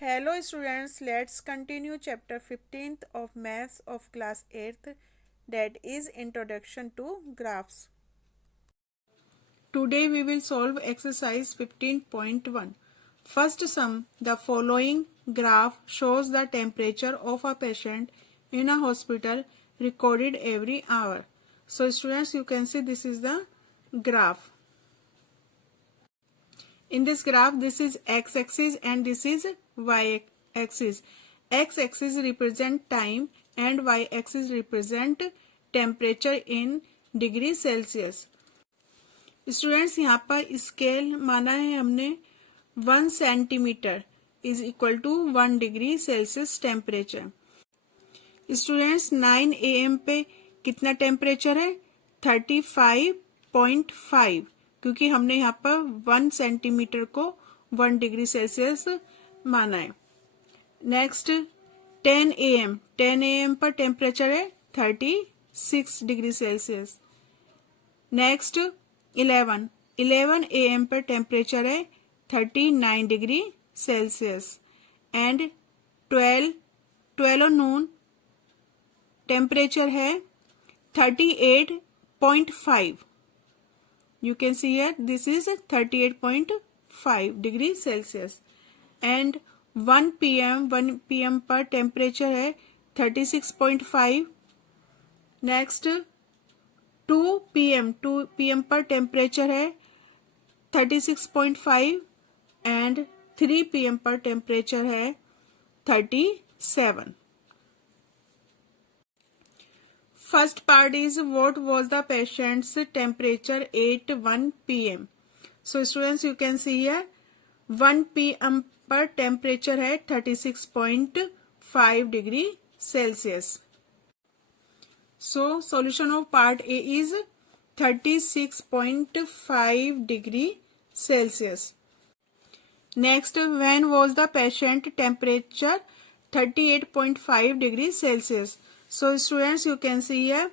Hello students, let's continue chapter 15th of Maths of class 8th, that is Introduction to Graphs. Today we will solve exercise 15.1. First sum, the following graph shows the temperature of a patient in a hospital recorded every hour. So students, you can see this is the graph. In this graph, this is x-axis and this is y-axis. X-axis represent time and y-axis represent temperature in degree Celsius. Students यहाँ पर scale माना है हमने 1 centimetre is equal to 1 degree Celsius temperature. Students 9 AM पे कितना temperature है 35.5 क्योंकि हमने यहाँ पर 1 सेंटीमीटर को 1 डिग्री सेल्सियस माना है. नेक्स्ट 10 AM पर टेम्परेचर है 36 डिग्री सेल्सियस. नेक्स्ट 11 AM पर टेम्परेचर है 39 degree Celsius. And 12 Noon temperature है 38.5. You can see here this is 38.5 degree Celsius. And 1 PM पर टेम्परेचर है 36.5. नेक्स्ट 2 PM पर टेम्परेचर है 36.5 एंड 3 PM पर टेम्परेचर है 37. First part is what was the patient's temperature at 1 PM. So students, you can see here 1 PM पर temperature है 36.5 degree Celsius. So solution of part A is 36.5 degree Celsius. Next, when was the patient temperature 38.5 degree Celsius? So students, you can see here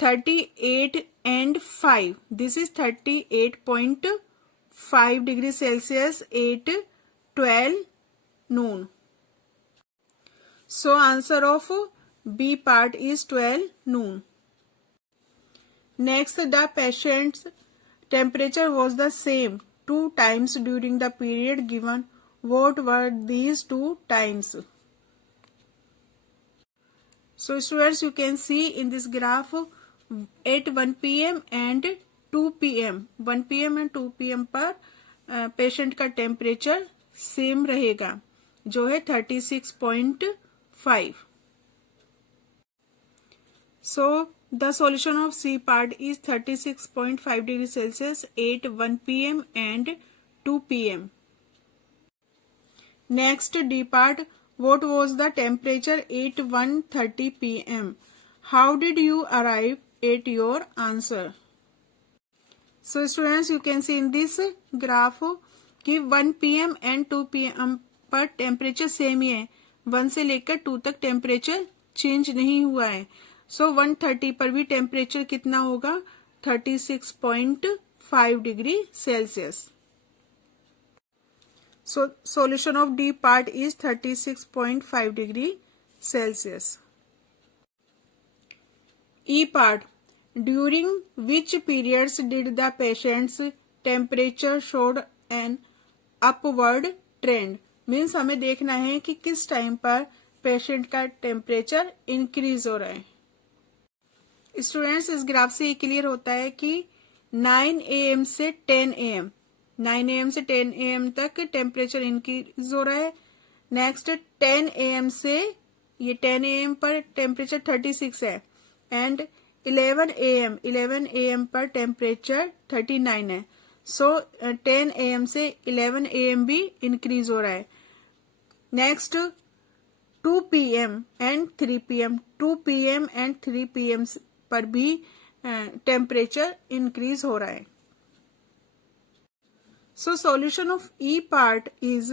38 and 5. This is 38.5 degree Celsius at 12 noon. So answer of B part is 12 noon. Next, the patient's temperature was the same 2 times during the period given. What were these 2 times? So students, you can see in this graph at 1 PM and 2 PM. 1 PM and 2 PM पर patient का temperature same रहेगा जो है 36.5. So the solution of C part is 36.5 degree Celsius at 1 PM and 2 PM. Next D part, what was the temperature at 1:30 PM? How did you arrive at your answer? So students, you can see in this graph कि 1 PM and 2 PM पर temperature same ही है. 1 से लेकर 2 तक temperature change नहीं हुआ है. सो 1:30 पर भी टेम्परेचर कितना होगा 36.5 degree Celsius. So solution of D part is 36.5 degree Celsius. E part, during which periods did the patients temperature showed an upward trend. Means हमें देखना है कि किस टाइम पर पेशेंट का टेम्परेचर इंक्रीज हो रहा है. स्टूडेंट्स, इस ग्राफ से ये क्लियर होता है कि 9 AM से 10 AM 9 AM से 10 AM तक टेम्परेचर इंक्रीज हो रहा है. नेक्स्ट 10 AM से ये 10 AM पर टेम्परेचर 36 है एंड 11 AM पर टेम्परेचर 39 है. सो 10 AM से 11 AM भी इंक्रीज हो रहा है. Next 2 PM and 3 PM 2 PM and 3 PM पर भी टेम्परेचर इंक्रीज हो रहा है. So solution of E part is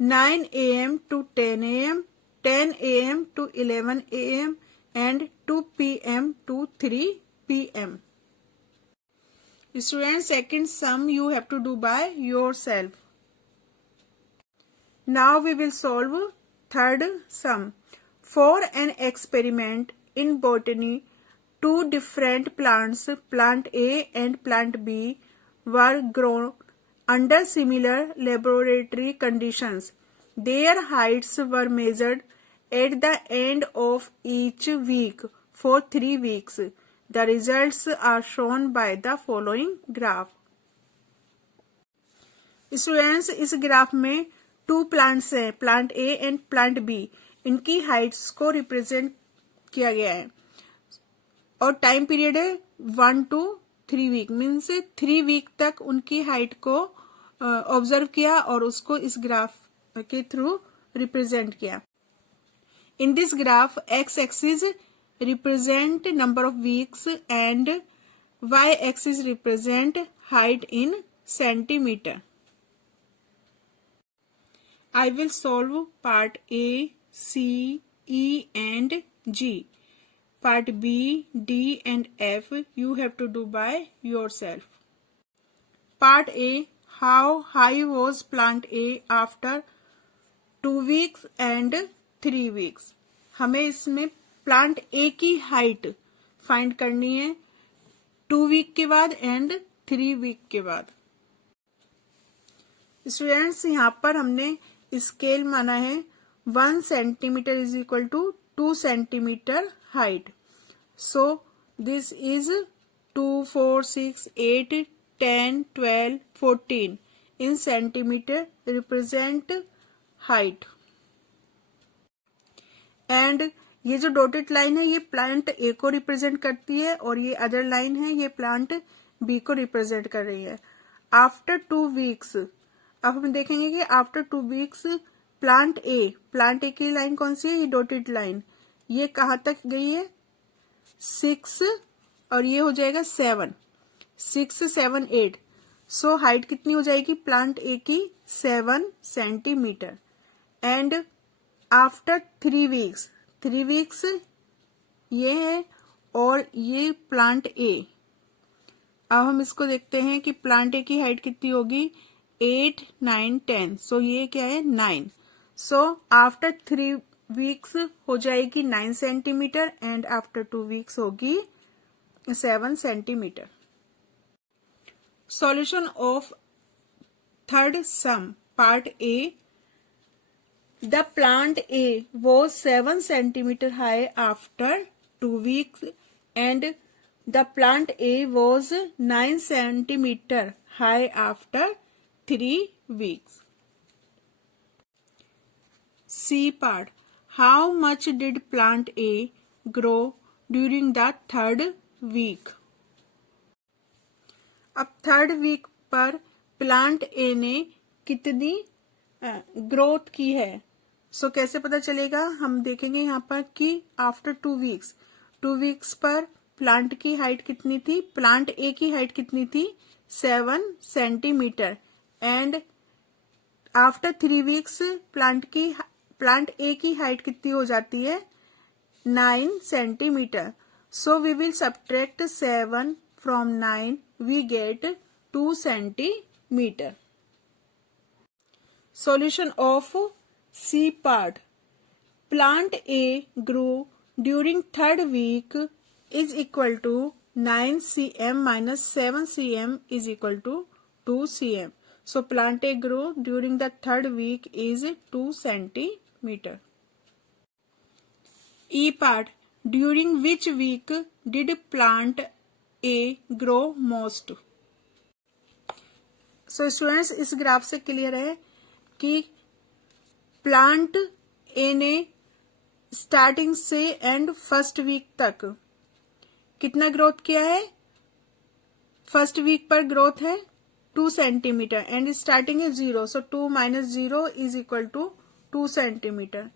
9 AM to 10 AM 10 AM to 11 AM and 2 PM to 3 PM. Students, second sum you have to do by yourself. Now we will solve third sum. For an experiment in botany, two different plants, plant A and plant B, were grown under similar laboratory conditions. Their heights were measured at the end of each week for 3 weeks. The results are shown by the following graph. Students, इस graph में 2 plants हैं, plant A and plant B. इनकी heights को represent किया गया है और time period है 1 to 3 वीक. मीन्स 3 वीक तक उनकी हाइट को ऑब्जर्व किया और उसको इस ग्राफ के थ्रू रिप्रेजेंट किया. In this graph x axis represent number of weeks and y axis represent height in centimetre. I will solve part A, C, E and G. Part B, D and F you have to do by yourself. Part A, how high was plant A after 2 weeks and 3 weeks. हमें इसमें plant A की height find करनी है 2 week के बाद and 3 week के बाद. Students, यहाँ पर हमने स्केल माना है 1 centimetre is equal to 2 centimetre height. So this is 2, 4, 6, 8, 10, 12, 14 in centimetre represent height. And ये जो डॉटेड लाइन है ये प्लांट ए को रिप्रेजेंट करती है और ये अदर लाइन है ये प्लांट बी को रिप्रेजेंट कर रही है. आफ्टर 2 वीक्स, अब हम देखेंगे कि आफ्टर 2 वीक्स प्लांट ए की लाइन कौन सी है, ये डॉटेड लाइन, ये कहाँ तक गई है 6 और ये हो जाएगा 7, 6, 7, 8. सो हाइट कितनी हो जाएगी प्लांट ए की 7 centimetre. And after 3 weeks, 3 weeks ये है और ये प्लांट ए. अब हम इसको देखते हैं कि प्लांट ए की हाइट कितनी होगी 8, 9, 10. सो ये क्या है 9. सो आफ्टर 3 वीक्स हो जाएगी 9 सेंटीमीटर एंड आफ्टर 2 वीक्स होगी 7 centimetre. Solution of third sum part A. The plant A was 7 centimetre high after 2 weeks and the plant A was 9 centimetre high after 3 weeks. C part. How much did plant A grow during the 3rd week? अब 3rd week पर plant A ने कितनी growth की है. सो कैसे पता चलेगा, हम देखेंगे यहाँ पर कि आफ्टर 2 वीक्स, 2 वीक्स पर प्लांट की हाइट कितनी थी, प्लांट ए की हाइट कितनी थी 7 centimetre and after 3 weeks plant A की हाइट कितनी हो जाती है 9 centimetre. So we will subtract 7 from 9, we get 2 centimetre. Solution of C part. Plant A grow during 3rd week is equal to 9 cm minus 7 cm is equal to 2 cm. So plant A grow during the 3rd week is 2 centimeter. E part. During which week did plant A grow most? So students, इस graph से clear है कि plant A ने starting से and 1st week तक कितना growth किया है. 1st वीक पर ग्रोथ है 2 सेंटीमीटर एंड स्टार्टिंग है 0. सो 2 minus 0 is equal to 2 centimetre.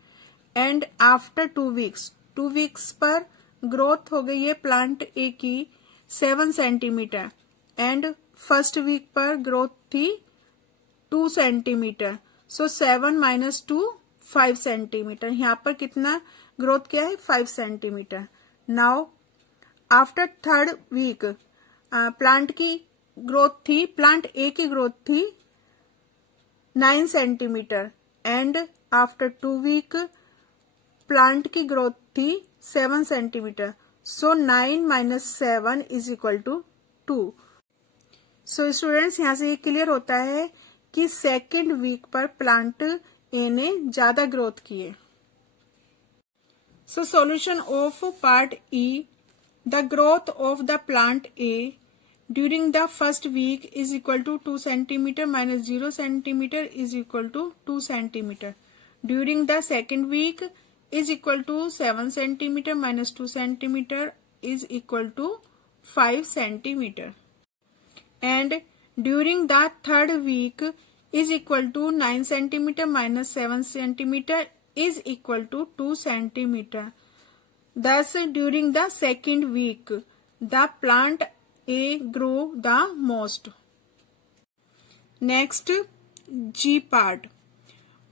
And after 2 weeks, 2 weeks पर ग्रोथ हो गई है प्लांट ए की 7 सेंटीमीटर एंड 1st वीक पर ग्रोथ थी 2 सेंटीमीटर. सो 7 minus 2 5 सेंटीमीटर. यहाँ पर कितना ग्रोथ किया है 5 centimetre. Now after 3rd week plant की ग्रोथ थी, प्लांट ए की ग्रोथ थी 9 centimetre and after 2 week plant की ग्रोथ थी 7 centimetre. So 9 minus 7 is equal to 2. So students यहाँ से ये क्लियर होता है कि सेकेंड वीक पर प्लांट ए ने ज्यादा ग्रोथ की है. So solution of part E. The growth of the plant A during the first week is equal to 2 centimetre minus 0 centimetre is equal to 2 centimetre. During the second week is equal to 7 centimeter minus 2 centimeter is equal to 5 centimeter. And during the third week is equal to 9 centimeter minus 7 centimeter is equal to 2 centimeter. Thus, during the second week, the plant A grew the most. Next, G part.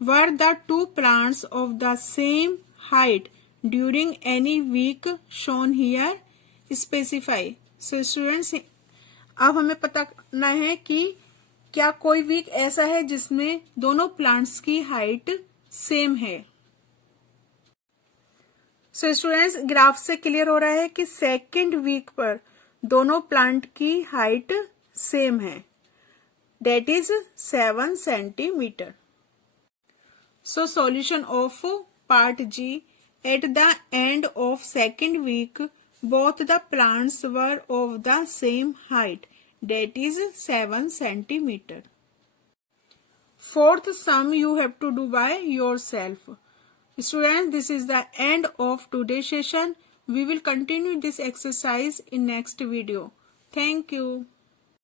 Were the two plants of the same height during any week shown here? Specify. So students, अब हमें पता करना है कि क्या कोई week ऐसा है जिसमें दोनों प्लांट्स की हाइट सेम है. सो स्टूडेंट्स, ग्राफ से क्लियर हो रहा है कि सेकेंड वीक पर दोनों प्लांट की हाइट सेम है, that is 7 centimetre. So solution of part G. At the end of second week, both the plants were of the same height, that is 7 centimeter. Fourth sum you have to do by yourself. Students, this is the end of today's session. We will continue this exercise in next video. Thank you.